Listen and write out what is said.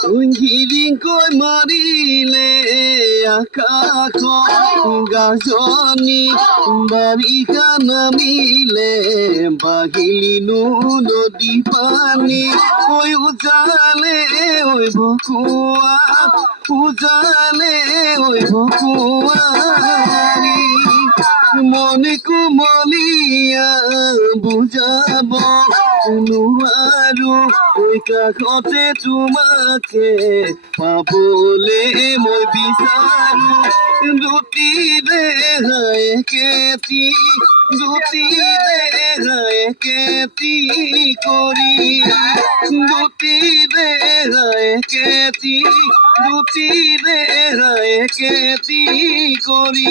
ঘিৰিকৈ মাৰিলে আকাশ গাজনি বাৰিষা নামিলে বাহিলিনো নদী পানী ঐ উজালে ঐ ভকুৱা উজালে ঐ ভকুৱাৰী মনে কুমলীয়া বুজাব নোৱাৰো ঐ কাষতে তোমাকে পাবলে মই বিচাৰো দুটি দেহাই কেতি দুটি দেহাই কেতি কৰি দুটি দেহাই কেতি দুটি দেহাই কেতি কৰি